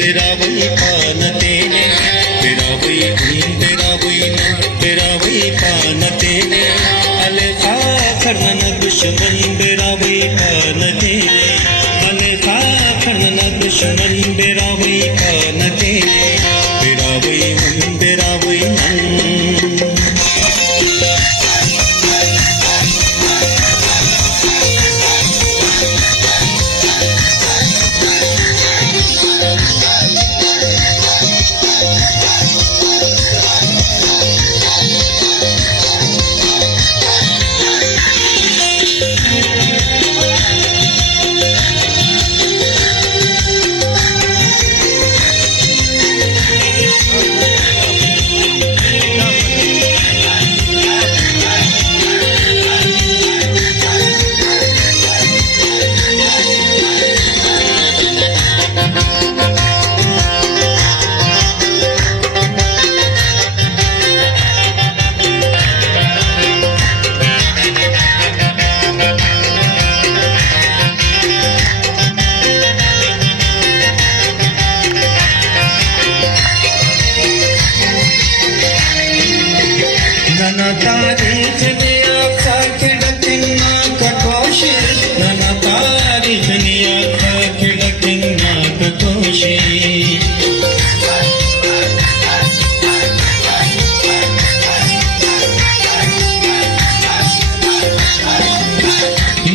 तेरा वही पान तेने, तेरा वही तेरा वही पान तेने, अले आखर न दुश्मन तेरा वही पान तेने, अले आखर न दुश्मन तेरा वही पान तेने, तेरा वही मन। नन तारीख निया खिड़किन्ना कटोशे, नन तारीख निया खिड़किन्ना कटोशे,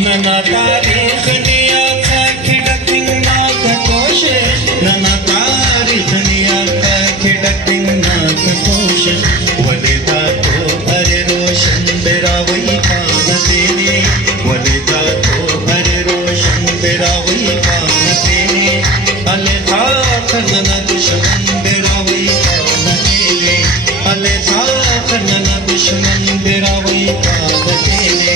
नन तारीख निया खिड़किन्ना कटोशे, नन तारीख निया खिड़किन्ना कटोशे, वलिदा अरे रोशन तेरा वही पान तेने, वलिदा तो अरे रोशन तेरा वही पान तेने, अले आखर न दुश्मन तेरा वही पान तेने, अले आखर न दुश्मन तेरा वही पान तेने,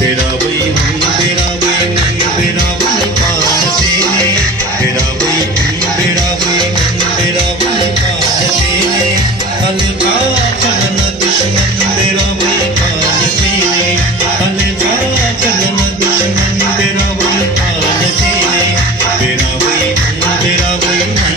तेरा वही मन तेरा वही मन तेरा वही पान तेने, तेरा वही मन तेरा वही मन तेरा वही पान तेने, अले आखर न दुश्मन तेरा वही पान तेने, अले आखर न दुश्मन तेरा वही पान तेने, तेरा वही मन तेरा वही मन।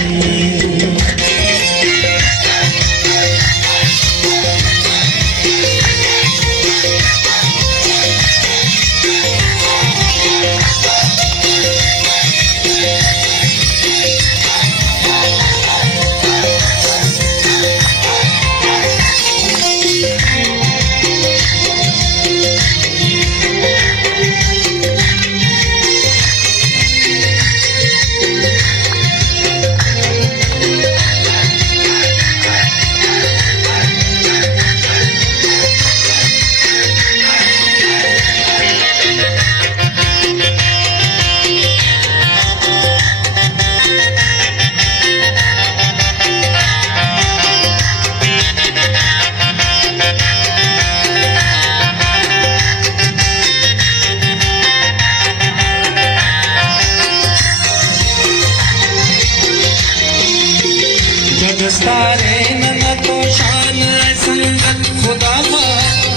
ददस्तारे न तो शान संगत खुदा था,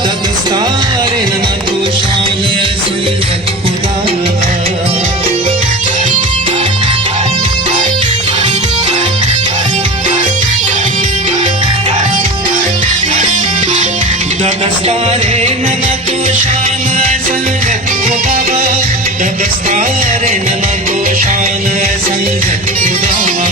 ददस्तारे न तो शान संगत खुदा था, ददस्तारे न तो शान संगत खुदा था, ददस्तारे न तो शान संगत खुदा था।